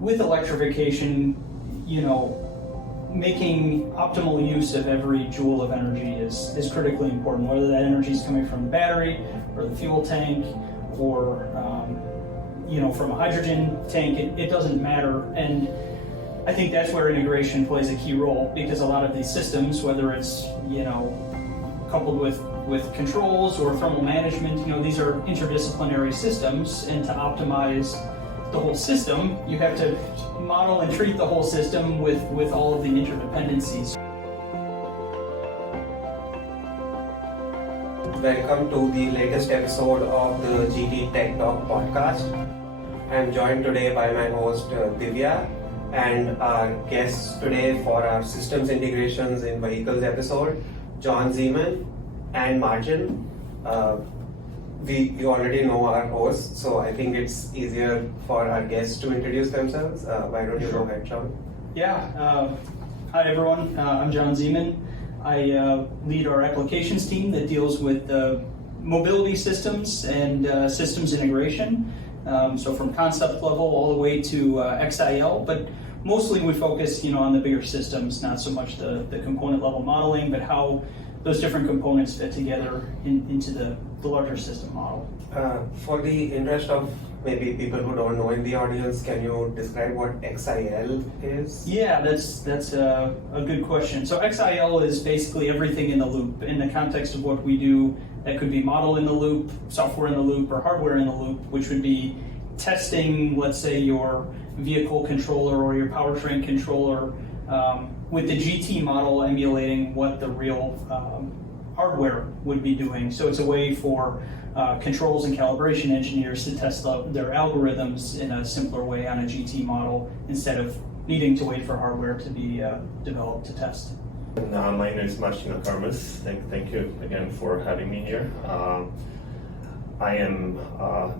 with electrification, making optimal use of every joule of energy is critically important, whether that energy is coming from the battery or the fuel tank or from a hydrogen tank. It doesn't matter. And I think that's where integration plays a key role, because a lot of these systems, whether it's coupled with controls or thermal management, these are interdisciplinary systems, and to optimize the whole system, you have to model and treat the whole system with all of the interdependencies. Welcome to the latest episode of the GT Tech Talk podcast. I'm joined today by my host Divya, and our guests today for our systems integrations in vehicles episode, Jon Zeman and Marcin. You already know our hosts, so I think it's easier for our guests to introduce themselves. Why don't you go ahead, Jon? Yeah. Hi, everyone. I'm Jon Zeman. I lead our applications team that deals with mobility systems and systems integration. So from concept level all the way to XIL, but mostly we focus, on the bigger systems, not so much the component level modeling, but how those different components fit together into the larger system model. For the interest of maybe people who don't know in the audience, can you describe what XIL is? Yeah, that's a good question. So XIL is basically everything in the loop. In the context of what we do, that could be model in the loop, software in the loop, or hardware in the loop, which would be testing, let's say, your vehicle controller or your powertrain controller with the GT model emulating what the real hardware would be doing. So it's a way for controls and calibration engineers to test their algorithms in a simpler way on a GT model instead of needing to wait for hardware to be developed to test. My name is Marcin Okarmus. Thank you again for having me here. I am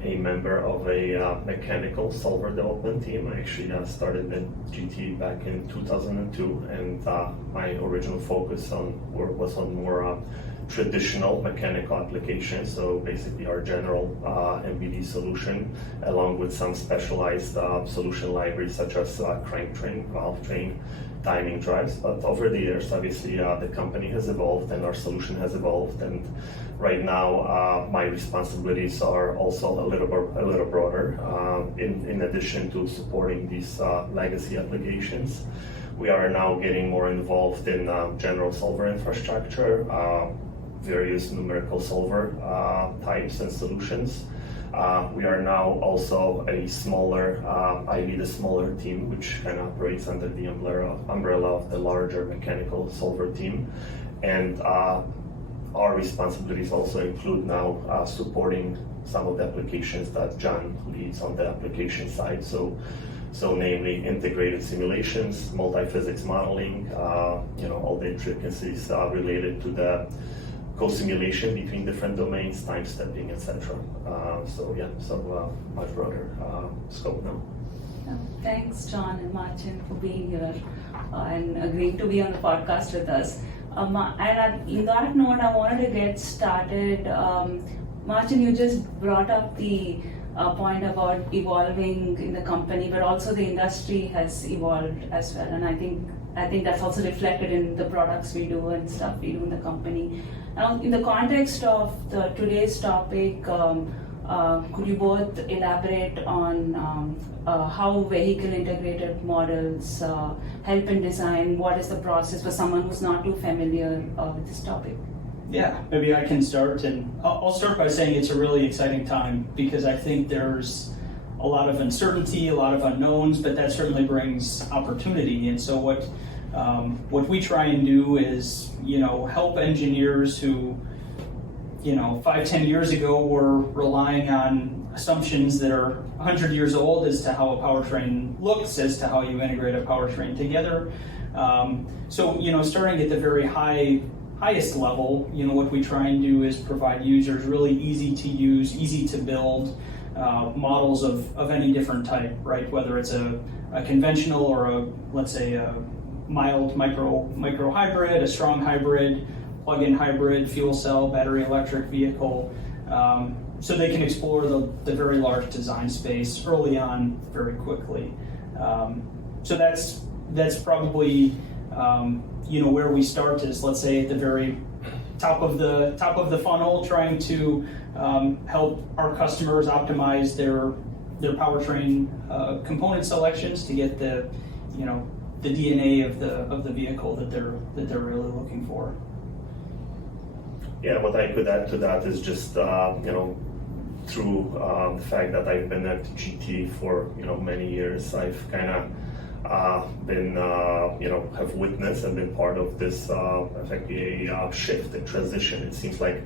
a member of a mechanical solver development team. I actually started at GT back in 2002, and my original focus was on more traditional mechanical applications, so basically our general MBD solution, along with some specialized solution libraries such as crank train, valve train, timing drives. But over the years, obviously, the company has evolved and our solution has evolved, and right now my responsibilities are also a little broader. In addition to supporting these legacy applications, we are now getting more involved in general solver infrastructure, various numerical solver types and solutions. We are now also a smaller, I lead a smaller team which kind of operates under the umbrella of the larger mechanical solver team. And our responsibilities also include now supporting some of the applications that Jon leads on the application side. So namely integrated simulations, multi-physics modeling, all the intricacies related to the co-simulation between different domains, time stepping, etc. Much broader scope now. Thanks, Jon and Marcin, for being here and agreeing to be on the podcast with us. And in that note, I wanted to get started. Marcin, you just brought up the point about evolving in the company, but also the industry has evolved as well. And I think that's also reflected in the products we do and stuff we do in the company. Now, in the context of today's topic, could you both elaborate on how vehicle integrated models help in design? What is the process for someone who's not too familiar with this topic? Yeah, maybe I can start, and I'll start by saying it's a really exciting time because I think there's a lot of uncertainty, a lot of unknowns, but that certainly brings opportunity. And so what we try and do is, help engineers who, 5-10 years ago were relying on assumptions that are 100 years old as to how a powertrain looks, as to how you integrate a powertrain together. Starting at the very highest level, what we try and do is provide users really easy to use, easy to build models of any different type, right? Whether it's a conventional or let's say a mild micro hybrid, a strong hybrid, plug-in hybrid, fuel cell, battery electric vehicle, so they can explore the very large design space early on very quickly. So that's probably where we start is, let's say, at the very top of the funnel, trying to help our customers optimize their powertrain component selections to get the DNA of the vehicle that they're really looking for. Yeah, what I could add to that is just through the fact that I've been at GT for many years, I've kind of been have witnessed and been part of this effectively a shift and transition. It seems like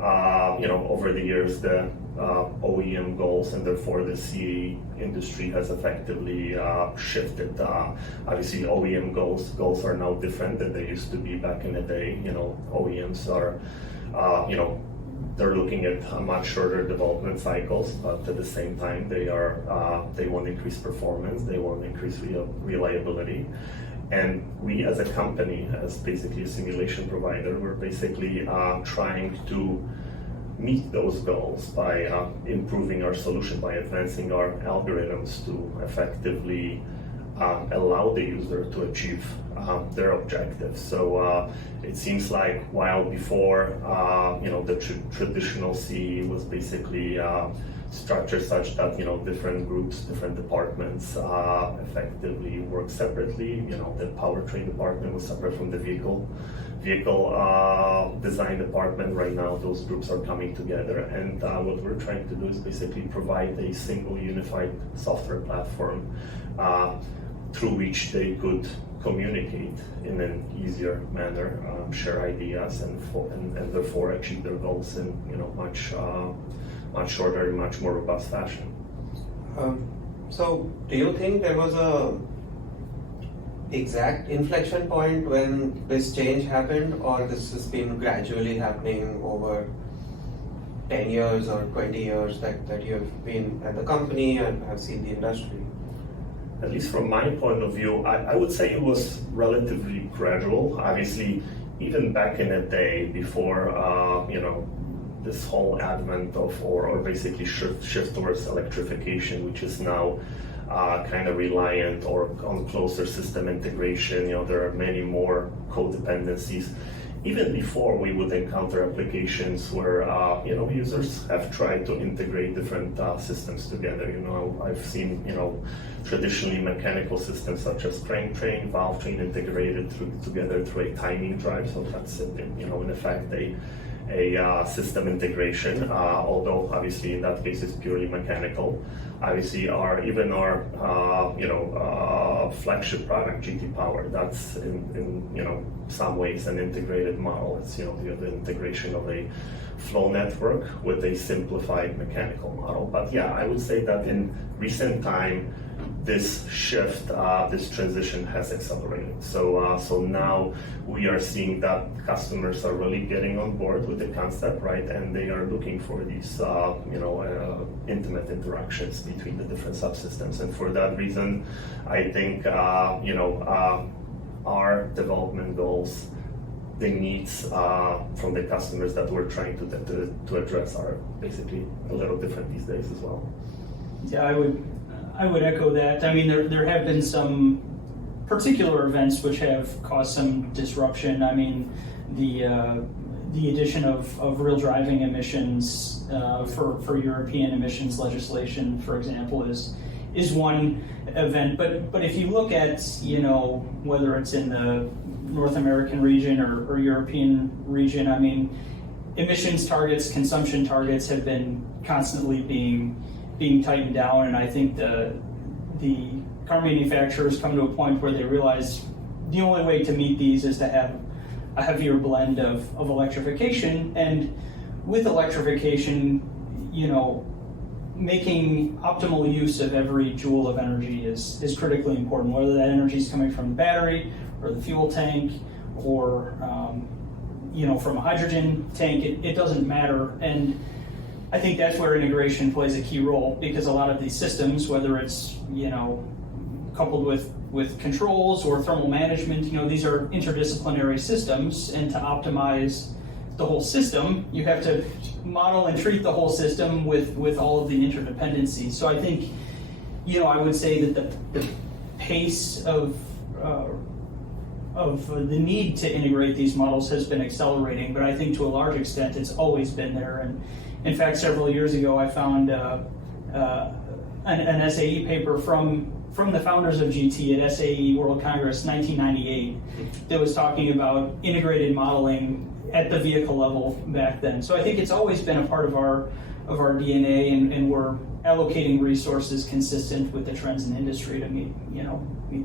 over the years the OEM goals and therefore the CE industry has effectively shifted. Obviously, OEM goals are now different than they used to be back in the day. OEMs are they're looking at much shorter development cycles, but at the same time they want to increase performance, they want to increase reliability. And we as a company, as basically a simulation provider, we're basically trying to meet those goals by improving our solution, by advancing our algorithms to effectively allow the user to achieve their objectives. So it seems like while before, the traditional CE was basically structured such that different groups, different departments effectively work separately. The powertrain department was separate from the vehicle design department. Right now, those groups are coming together, and what we're trying to do is basically provide a single unified software platform through which they could communicate in an easier manner, share ideas, and therefore achieve their goals in much shorter and much more robust fashion. So, do you think there was a exact inflection point when this change happened, or this has been gradually happening over 10 years or 20 years that you have been at the company and have seen the industry? At least from my point of view, I would say it was relatively gradual. Obviously, even back in the day before, this whole advent of, or basically shift towards electrification, which is now kind of reliant or on closer system integration. There are many more codependencies. Even before, we would encounter applications where users have tried to integrate different systems together. I've seen traditionally mechanical systems such as crank train, valve train integrated together through a timing drive. So that's in effect a system integration. Although obviously in that case it's purely mechanical. Obviously, our flagship product, GT Power, that's in some ways an integrated model. It's the integration of a flow network with a simplified mechanical model. But yeah, I would say that in recent time, this shift, this transition has accelerated. So now we are seeing that customers are really getting on board with the concept, right? And they are looking for these, intimate interactions between the different subsystems. And for that reason, I think, our development goals, the needs from the customers that we're trying to address are basically a little different these days as well. Yeah, I would echo that. I mean, there have been some particular events which have caused some disruption. I mean, the addition of real driving emissions for European emissions legislation, for example, is one event. But if you look at whether it's in the North American region or European region, I mean, emissions targets, consumption targets have been constantly being tightened down, and I think the car manufacturers come to a point where they realize the only way to meet these is to have a heavier blend of electrification. And with electrification, making optimal use of every joule of energy is critically important, whether that energy is coming from the battery or the fuel tank or from a hydrogen tank. It doesn't matter. And I think that's where integration plays a key role, because a lot of these systems, whether it's coupled with controls or thermal management, these are interdisciplinary systems, and to optimize the whole system, you have to model and treat the whole system with all of the interdependencies. So I think I would say that the pace of the need to integrate these models has been accelerating, but I think to a large extent it's always been there. And in fact, several years ago, I found an SAE paper from the founders of GT at SAE World Congress 1998 that was talking about integrated modeling at the vehicle level back then. So I think it's always been a part of our DNA, and we're allocating resources consistent with the trends in the industry to meet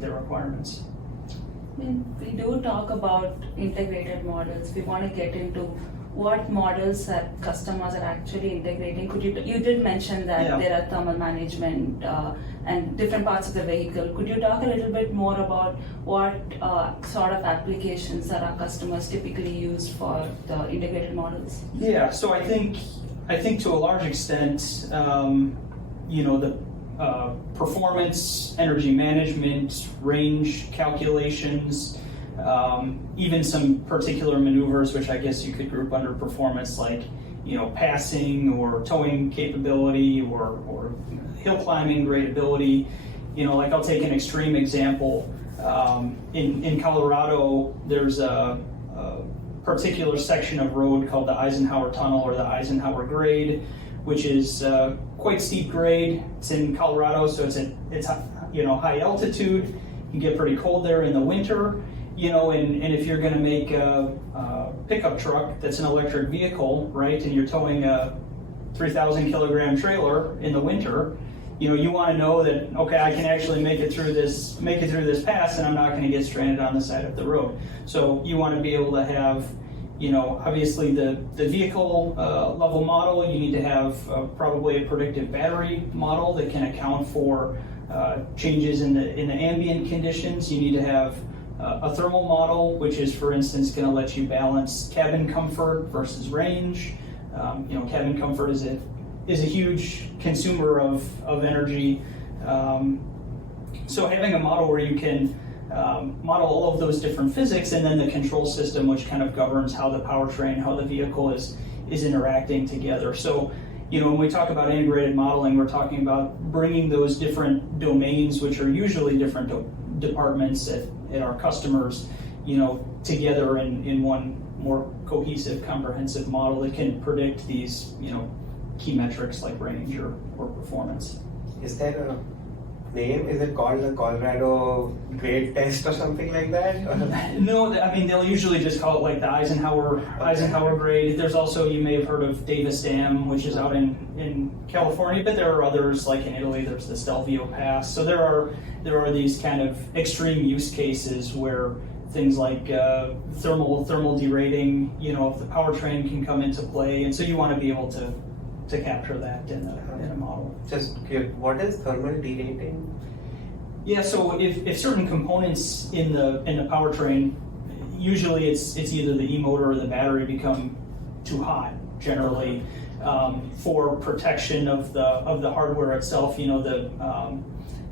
their requirements. When we do talk about integrated models, we want to get into what models that customers are actually integrating. You did mention that there are thermal management and different parts of the vehicle. Could you talk a little bit more about what sort of applications that our customers typically use for the integrated models? Yeah, so I think to a large extent, the performance, energy management, range calculations, even some particular maneuvers, which I guess you could group under performance, like passing or towing capability or hill climbing gradability. Like I'll take an extreme example. In Colorado, there's a particular section of road called the Eisenhower Tunnel or the Eisenhower Grade, which is quite steep grade. It's in Colorado, so it's high altitude. You can get pretty cold there in the winter. And if you're going to make a pickup truck that's an electric vehicle, right, and you're towing a 3,000 kilogram trailer in the winter, you want to know that, okay, I can actually make it through this pass, and I'm not going to get stranded on the side of the road. So you want to be able to have, obviously the vehicle level model. You need to have probably a predictive battery model that can account for changes in the ambient conditions. You need to have a thermal model, which is, for instance, going to let you balance cabin comfort versus range. Cabin comfort is a huge consumer of energy. So having a model where you can model all of those different physics, and then the control system, which kind of governs how the powertrain, how the vehicle is interacting together. So, when we talk about integrated modeling, we're talking about bringing those different domains, which are usually different departments at our customers, together in one more cohesive, comprehensive model that can predict these, key metrics like range or performance. Is there a name? Is it called the Colorado grade test or something like that? No, they'll usually just call it like the Eisenhower grade. There's also, you may have heard of Davis Dam, which is out in California, but there are others, like in Italy, there's the Stelvio Pass. So there are these kind of extreme use cases where things like thermal derating, of the powertrain can come into play, and so you want to be able to capture that in a model. Just curious, what is thermal derating? Yeah, so if certain components in the powertrain, usually it's either the e-motor or the battery become too hot generally for protection of the hardware itself. The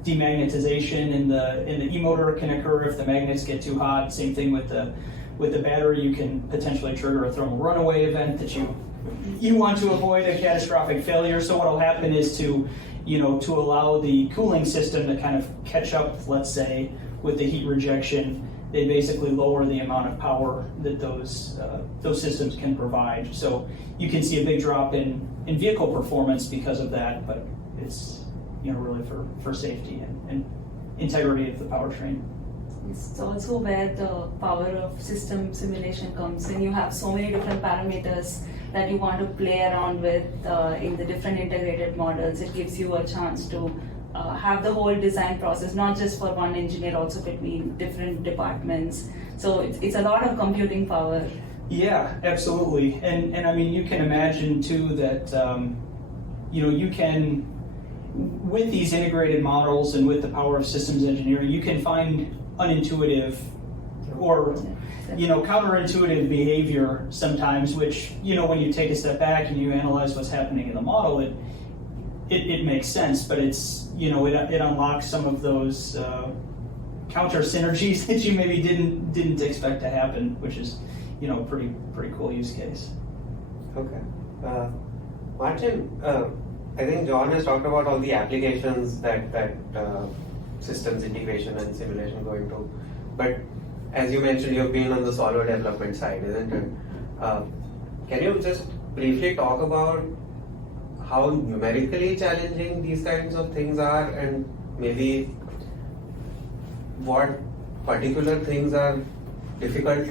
demagnetization in the e-motor can occur if the magnets get too hot. Same thing with the battery. You can potentially trigger a thermal runaway event that you want to avoid a catastrophic failure. So what will happen is to allow the cooling system to kind of catch up, let's say, with the heat rejection, they basically lower the amount of power that those systems can provide. So you can see a big drop in vehicle performance because of that, but it's really for safety and integrity of the powertrain. It's also where the power of system simulation comes in. You have so many different parameters that you want to play around with in the different integrated models. It gives you a chance to have the whole design process, not just for one engineer, also between different departments. So it's a lot of computing power. Yeah, absolutely. And you can imagine too that you can, with these integrated models and with the power of systems engineering, you can find unintuitive or counterintuitive behavior sometimes, which when you take a step back and you analyze what's happening in the model, it makes sense, but it's it unlocks some of those counter synergies that you maybe didn't expect to happen, which is pretty cool use case. Okay, Marcin, I think John has talked about all the applications that systems integration and simulation go into. But as you mentioned, you've been on the solver development side, isn't it? Can you just briefly talk about how numerically challenging these kinds of things are, and maybe what particular things are difficult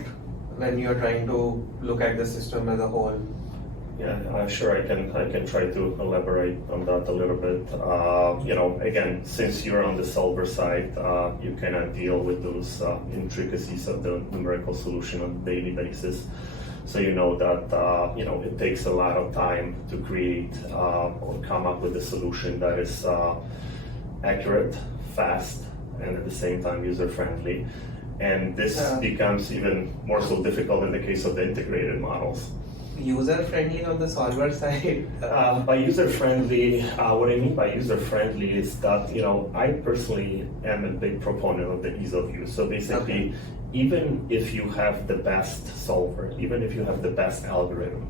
when you're trying to look at the system as a whole? Yeah, I'm sure I can try to elaborate on that a little bit. Again, since you're on the solver side, you cannot deal with those intricacies of the numerical solution on a daily basis. So you know that it takes a lot of time to create or come up with a solution that is accurate, fast, and at the same time user-friendly. And this becomes even more so difficult in the case of the integrated models. User-friendly on the solver side? By user-friendly, what I mean by user-friendly is that, I personally am a big proponent of the ease of use. So basically, even if you have the best solver, even if you have the best algorithm,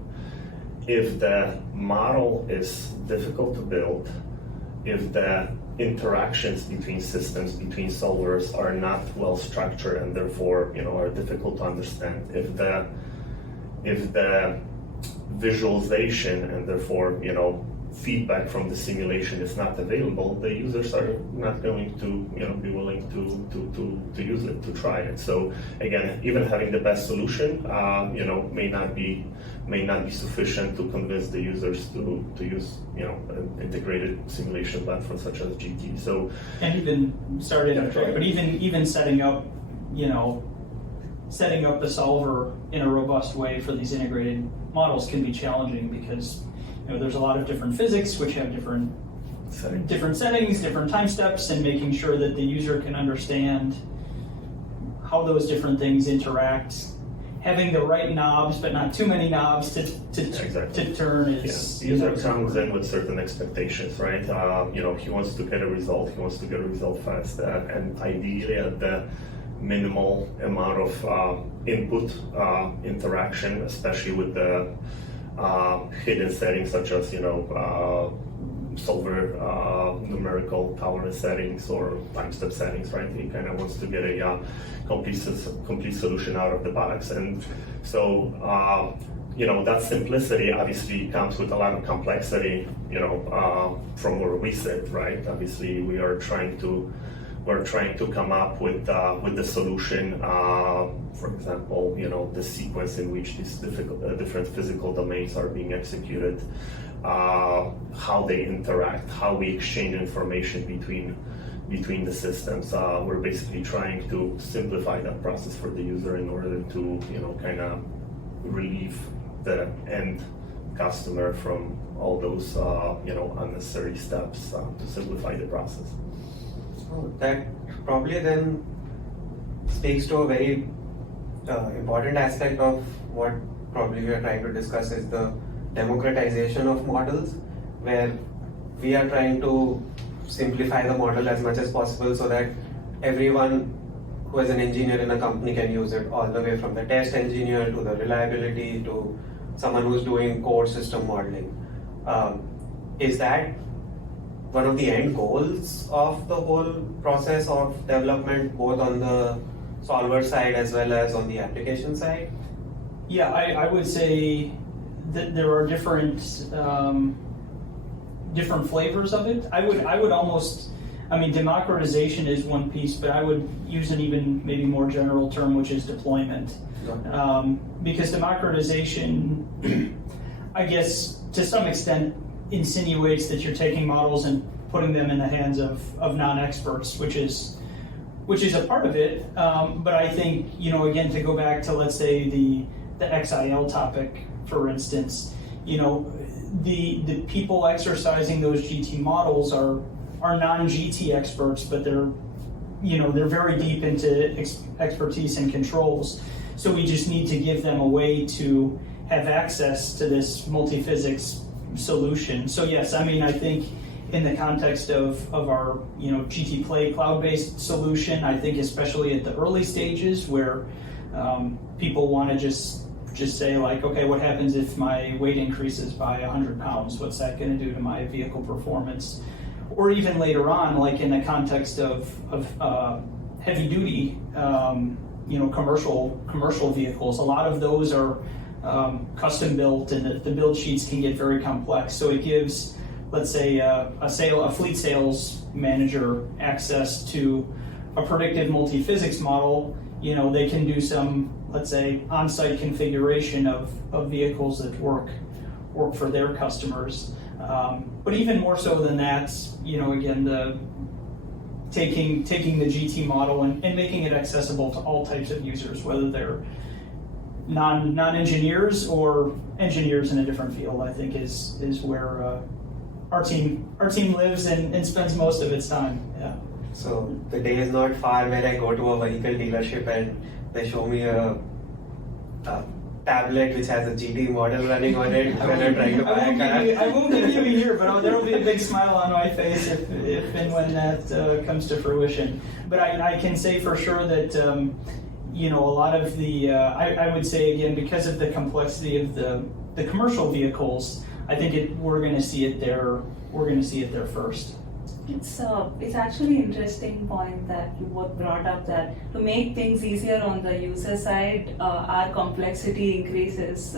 if the model is difficult to build, if the interactions between systems, between solvers are not well structured and therefore, are difficult to understand, if the visualization and therefore, feedback from the simulation is not available, the users are not going to, be willing to use it, to try it. So again, even having the best solution, may not be sufficient to convince the users to use, an integrated simulation platform such as GT. So and even but even setting up, setting up a solver in a robust way for these integrated models can be challenging because there's a lot of different physics which have different settings, different time steps, and making sure that the user can understand how those different things interact. Having the right knobs, but not too many knobs to turn is. The user comes in with certain expectations, right? He wants to get a result. He wants to get a result fast, and ideally at the minimal amount of input interaction, especially with the hidden settings such as solver numerical tolerance settings or time step settings, right? He kind of wants to get a complete solution out of the box, and so that simplicity obviously comes with a lot of complexity. From where we sit, right? Obviously, we're trying to come up with the solution. For example, the sequence in which these different physical domains are being executed, how they interact, how we exchange information between the systems. We're basically trying to simplify that process for the user in order to kind of relieve the end customer from all those unnecessary steps to simplify the process. That probably then speaks to a very important aspect of what probably we are trying to discuss is the democratization of models, where we are trying to simplify the model as much as possible so that everyone who is an engineer in a company can use it, all the way from the test engineer to the reliability to someone who's doing core system modeling. Is that one of the end goals of the whole process of development, both on the solver side as well as on the application side? Yeah, I would say that there are different flavors of it. I would almost, democratization is one piece, but I would use an even maybe more general term, which is deployment. Because democratization, I guess, to some extent, insinuates that you're taking models and putting them in the hands of non-experts, which is a part of it. But I think, again, to go back to, let's say, the XIL topic, for instance, the people exercising those GT models are non-GT experts, but they're very deep into expertise and controls. So we just need to give them a way to have access to this multi-physics solution. So yes, I think in the context of our GT Play cloud-based solution, I think especially at the early stages where people want to just just say like, okay, what happens if my weight increases by 100 pounds? What's that going to do to my vehicle performance? Or even later on, like in the context of heavy duty, commercial vehicles, a lot of those are custom built, and the build sheets can get very complex. So it gives, let's say, a fleet sales manager access to a predictive multi-physics model. They can do some, let's say, on-site configuration of vehicles that work for their customers. But even more so than that, again, the taking the GT model and making it accessible to all types of users, whether they're non-engineers or engineers in a different field, I think is where our team lives and spends most of its time. Yeah. So the day is not far where I go to a vehicle dealership and they show me a tablet which has a GT model running on it when I'm trying to buy a car. I won't give you a year, but there will be a big smile on my face if and when that comes to fruition. But I can say for sure that a lot of the I would say again, because of the complexity of the commercial vehicles, I think we're going to see it there. We're going to see it there first. It's actually an interesting point that you both brought up, that to make things easier on the user side, our complexity increases.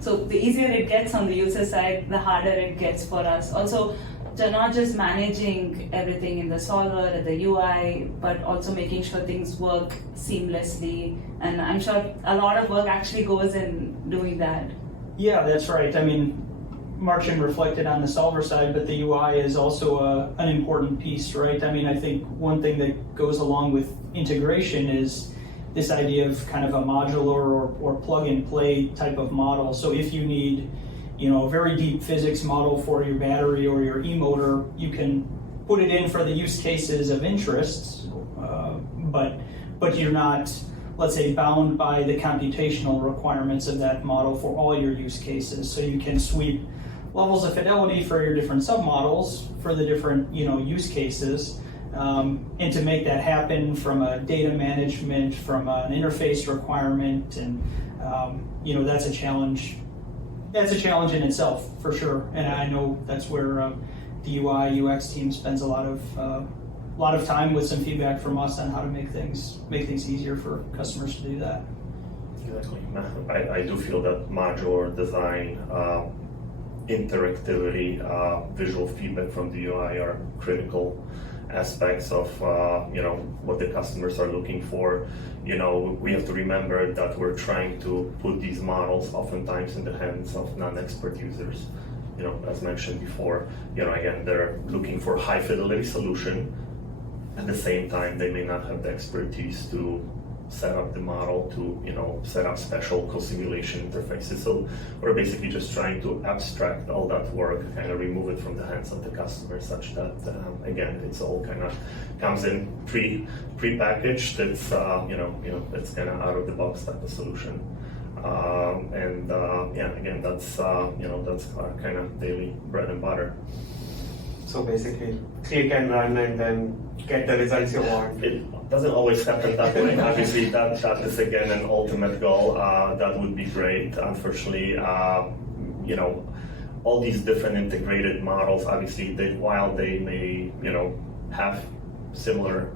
So the easier it gets on the user side, the harder it gets for us. Also, they're not just managing everything in the solver, at the UI, but also making sure things work seamlessly. And I'm sure a lot of work actually goes in doing that. Yeah, that's right. I mean, Marcin reflected on the solver side, but the UI is also an important piece, right? I mean, I think one thing that goes along with integration is this idea of kind of a modular or plug-and-play type of model. So if you need, a very deep physics model for your battery or your e-motor, you can put it in for the use cases of interest, but you're not, let's say, bound by the computational requirements of that model for all your use cases. So you can sweep levels of fidelity for your different submodels for the different use cases, and to make that happen from a data management, from an interface requirement, and that's a challenge. That's a challenge in itself for sure, and I know that's where the UI UX team spends a lot of time with some feedback from us on how to make things easier for customers to do that. Exactly. I do feel that modular design, interactivity, visual feedback from the UI are critical aspects of what the customers are looking for. We have to remember that we're trying to put these models oftentimes in the hands of non-expert users. As mentioned before, again, they're looking for high fidelity solution. At the same time, they may not have the expertise to set up the model, to set up special co-simulation interfaces. So we're basically just trying to abstract all that work, kind of remove it from the hands of the customer, such that again, it's all kind of comes in pre-packaged. It's it's kind of out of the box type of solution. Again, that's our kind of daily bread and butter. So basically, click and run and then get the results you want. It doesn't always happen that way. Obviously, that is again an ultimate goal. That would be great. Unfortunately, all these different integrated models, obviously, while they may have similar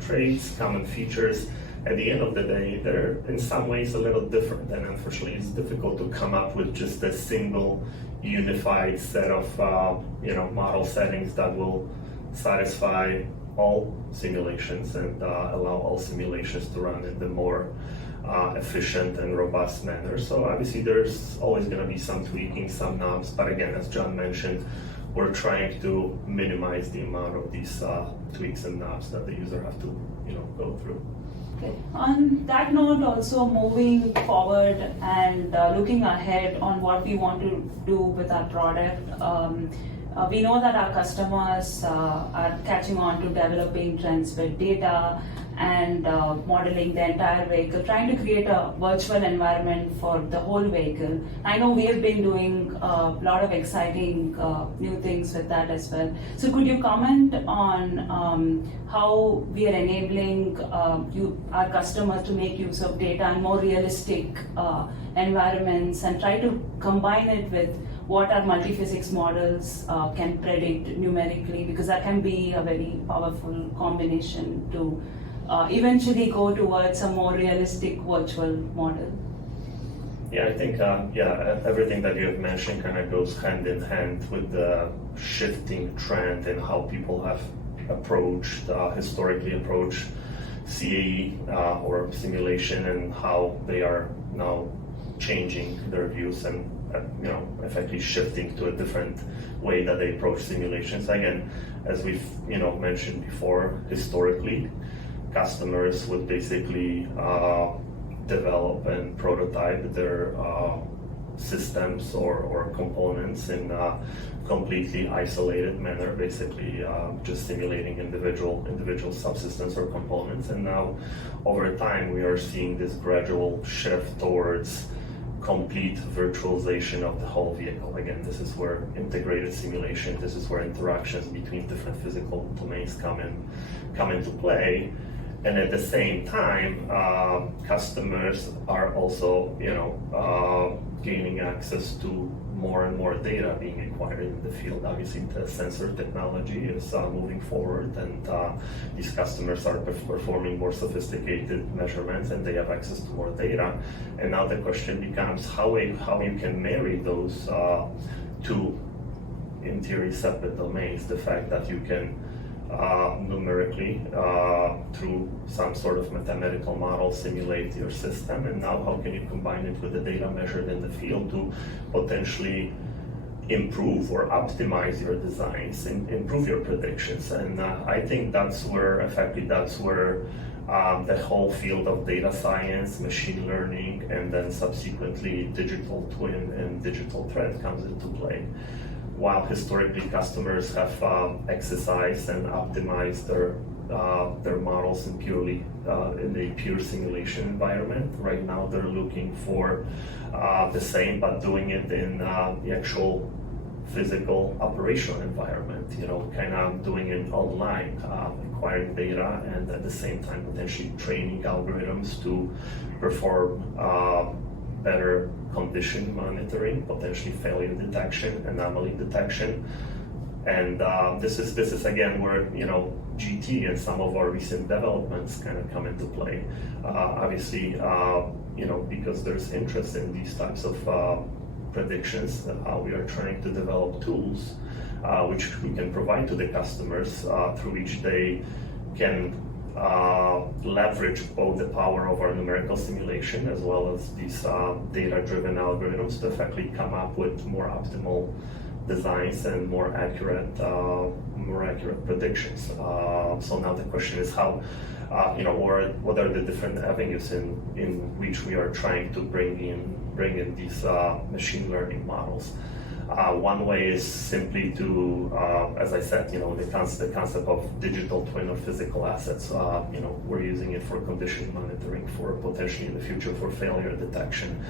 traits, common features, at the end of the day, they're in some ways a little different. And unfortunately, it's difficult to come up with just a single unified set of model settings that will satisfy all simulations and allow all simulations to run in the more efficient and robust manner. So obviously there's always going to be some tweaking, some knobs, but again, as Jon mentioned, we're trying to minimize the amount of these tweaks and knobs that the user have to go through. Okay. On that note, also moving forward and looking ahead on what we want to do with our product, we know that our customers are catching on to developing trends with data, and modeling the entire vehicle, trying to create a virtual environment for the whole vehicle. I know we have been doing a lot of exciting new things with that as well. So could you comment on how we are enabling our customers to make use of data in more realistic environments and try to combine it with what our multi-physics models can predict numerically, because that can be a very powerful combination to eventually go towards a more realistic virtual model. Yeah, I think everything that you have mentioned kind of goes hand in hand with the shifting trend in how people have historically approached CAE or simulation, and how they are now changing their views and effectively shifting to a different way that they approach simulations. Again, as we've mentioned before, historically, customers would basically develop and prototype their systems or components in a completely isolated manner, basically just simulating individual subsystems or components. And now, over time, we are seeing this gradual shift towards complete virtualization of the whole vehicle. Again, this is where integrated simulation, this is where interactions between different physical domains come into play. And at the same time, customers are also, gaining access to more and more data being acquired in the field. Obviously, the sensor technology is moving forward, and these customers are performing more sophisticated measurements, and they have access to more data. And now the question becomes how you can marry those two, in theory, separate domains. The fact that you can numerically, through some sort of mathematical model, simulate your system, and now how can you combine it with the data measured in the field to potentially improve or optimize your designs and improve your predictions. And I think that's where the whole field of data science, machine learning, and then subsequently digital twin and digital thread comes into play. While historically customers have exercised and optimized their models in a pure simulation environment, right now they're looking for the same, but doing it in the actual physical operational environment. Kind of doing it online, acquiring data, and at the same time potentially training algorithms to perform better condition monitoring, potentially failure detection, anomaly detection. And this is again where GT and some of our recent developments kind of come into play. Obviously, because there's interest in these types of predictions, we are trying to develop tools which we can provide to the customers through which they can leverage both the power of our numerical simulation as well as these data-driven algorithms to effectively come up with more optimal designs and more accurate predictions. So now the question is how, what are the different avenues in which we are trying to bring in these machine learning models. One way is simply to, as I said, the concept of digital twin of physical assets. We're using it for condition monitoring, for potentially in the future for failure detection.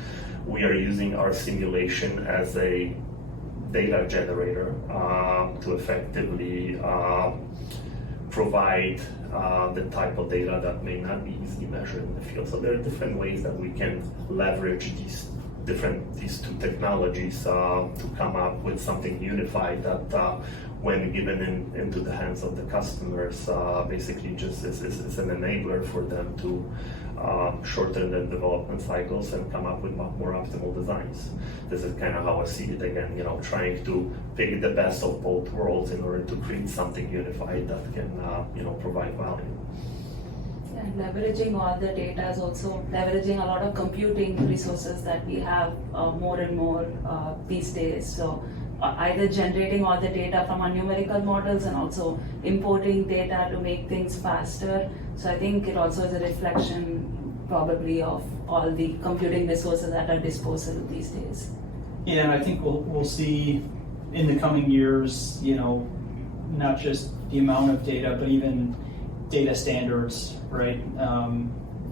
We are using our simulation as a data generator to effectively provide the type of data that may not be easily measured in the field. So there are different ways that we can leverage these two technologies to come up with something unified that when given into the hands of the customers basically just is an enabler for them to shorten the development cycles and come up with more optimal designs. This is kind of how I see it again, trying to pick the best of both worlds in order to create something unified that can provide value. And leveraging all the data is also leveraging a lot of computing resources that we have more and more these days. So either generating all the data from our numerical models and also importing data to make things faster. So I think it also is a reflection probably of all the computing resources at our disposal these days. Yeah, and I think we'll see in the coming years, not just the amount of data, but even data standards, right?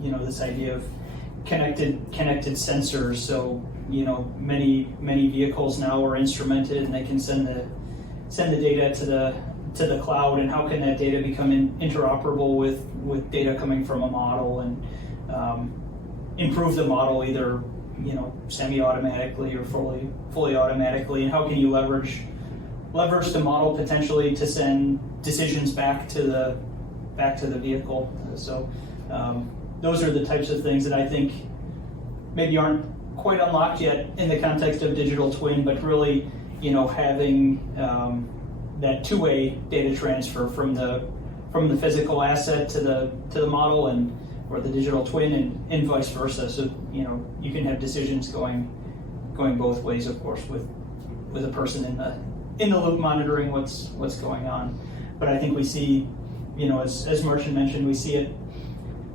This idea of connected sensors. So many vehicles now are instrumented, and they can send the data to the cloud. And how can that data become interoperable with data coming from a model and improve the model either semi-automatically or fully automatically? And how can you leverage the model potentially to send decisions back to the vehicle? So those are the types of things that I think maybe aren't quite unlocked yet in the context of digital twin, but really having that two-way data transfer from the physical asset to the model or the digital twin and vice versa. So you can have decisions going both ways, of course, with a person in the loop monitoring what's going on. But I think we see, as Marcin mentioned, we see it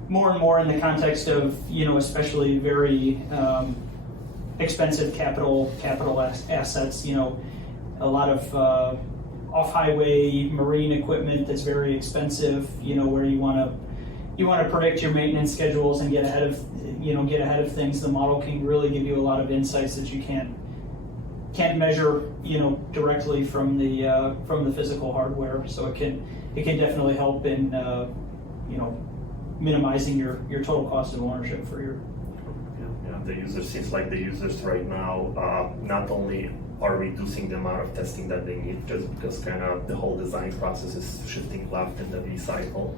more and more in the context of especially very expensive capital assets. A lot of off-highway marine equipment that's very expensive. Where you want to predict your maintenance schedules and get ahead of things. The model can really give you a lot of insights that you can't measure directly from the physical hardware. So it can definitely help in minimizing your total cost of ownership for your. Yeah. The users seems like the users right now not only are reducing the amount of testing that they need, just because kind of the whole design process is shifting left in the V cycle.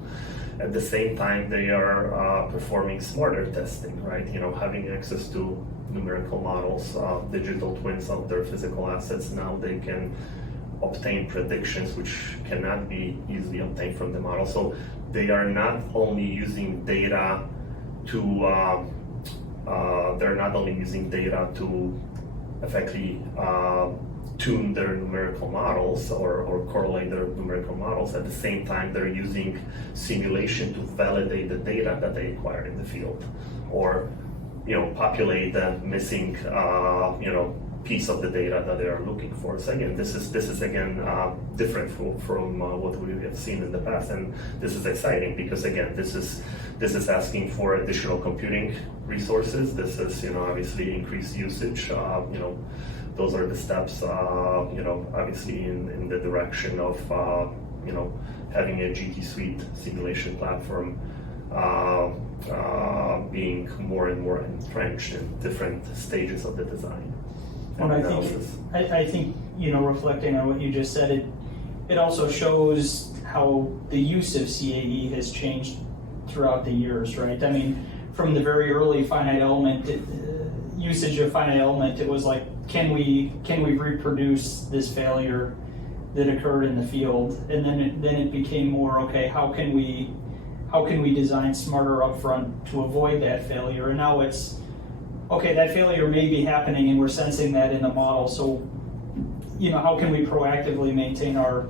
At the same time, they are performing smarter testing, right? Having access to numerical models, digital twins of their physical assets. Now they can obtain predictions which cannot be easily obtained from the model. So they are not only using data to effectively tune their numerical models or correlate their numerical models. At the same time, they're using simulation to validate the data that they acquired in the field, or populate the missing piece of the data that they are looking for. So again, this is different from what we have seen in the past, and this is exciting because again, this is asking for additional computing resources. This is obviously increased usage. Those are the steps obviously in the direction of having a GT Suite simulation platform being more and more entrenched in different stages of the design. Well, I think reflecting on what you just said, it also shows how the use of CAE has changed throughout the years, right? I mean, from the very early finite element usage of finite element, it was like, can we reproduce this failure that occurred in the field? And then it became more, okay, how can we design smarter upfront to avoid that failure? And now it's, okay, that failure may be happening and we're sensing that in the model. So, how can we proactively maintain our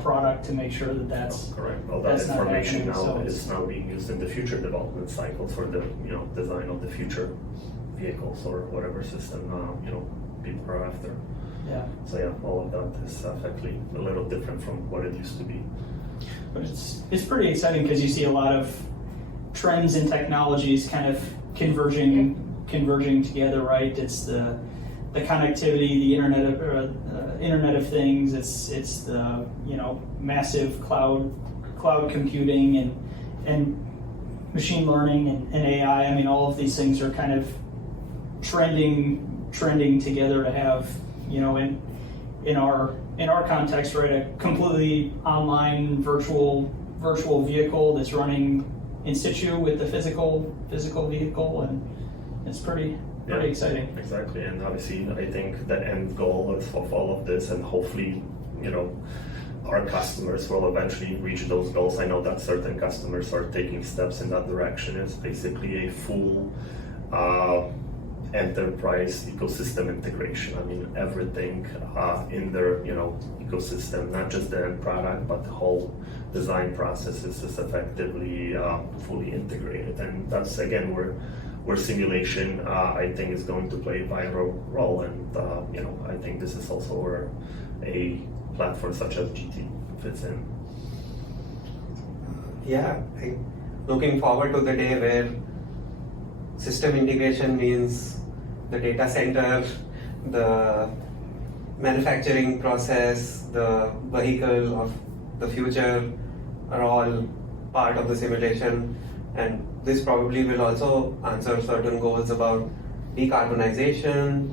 product to make sure that that's correct? Well, that information now so is now being used in the future development cycle for the design of the future vehicles or whatever system people are after. Yeah. So yeah, all of that is effectively a little different from what it used to be. But it's pretty exciting because you see a lot of trends and technologies kind of converging together, right? It's the connectivity, the Internet of Things. It's the massive cloud computing and machine learning and AI. I mean, all of these things are kind of trending together to have in our context, right, a completely online virtual vehicle that's running in situ with the physical vehicle, and it's pretty exciting. Exactly, and obviously I think the end goal of all of this, and hopefully our customers will eventually reach those goals. I know that certain customers are taking steps in that direction. It's basically a full enterprise ecosystem integration. I mean, everything in their ecosystem, not just the end product, but the whole design process is effectively fully integrated. And that's again where simulation I think is going to play a vital role. And I think this is also where a platform such as GT fits in. Yeah, looking forward to the day where system integration means the data center, the manufacturing process, the vehicle of the future are all part of the simulation, and this probably will also answer certain goals about decarbonization,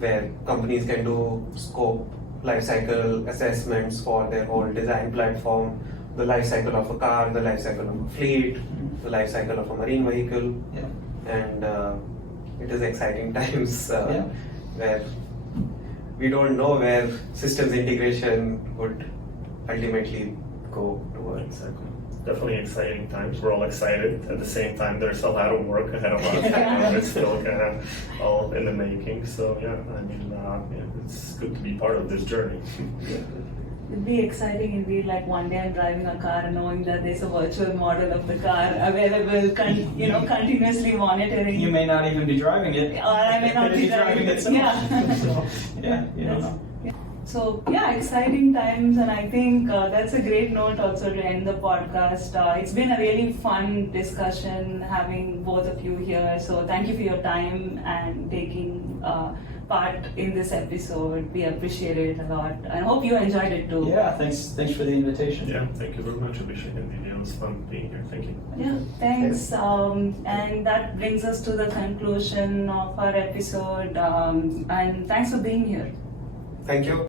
where companies can do scope lifecycle assessments for their whole design platform, the life cycle of a car, the life cycle of a fleet, the life cycle of a marine vehicle, and it is exciting times where we don't know where systems integration would ultimately go towards. Definitely exciting times. We're all excited. At the same time, there's a lot of work ahead of us. It's still kind of all in the making. So yeah, I mean, it's good to be part of this journey. It'd be exciting indeed, like one day I'm driving a car knowing that there's a virtual model of the car available, continuously monitoring. You may not even be driving it. Or I may not be driving it. Yeah. So, you don't know. So yeah, exciting times, and I think that's a great note also to end the podcast. It's been a really fun discussion having both of you here. So thank you for your time and taking part in this episode. We appreciate it a lot, and hope you enjoyed it too. Yeah, thanks for the invitation. Yeah, thank you very much, Abhishek and Divya. It was fun being here. Thank you. Yeah, thanks. And that brings us to the conclusion of our episode. And thanks for being here. Thank you.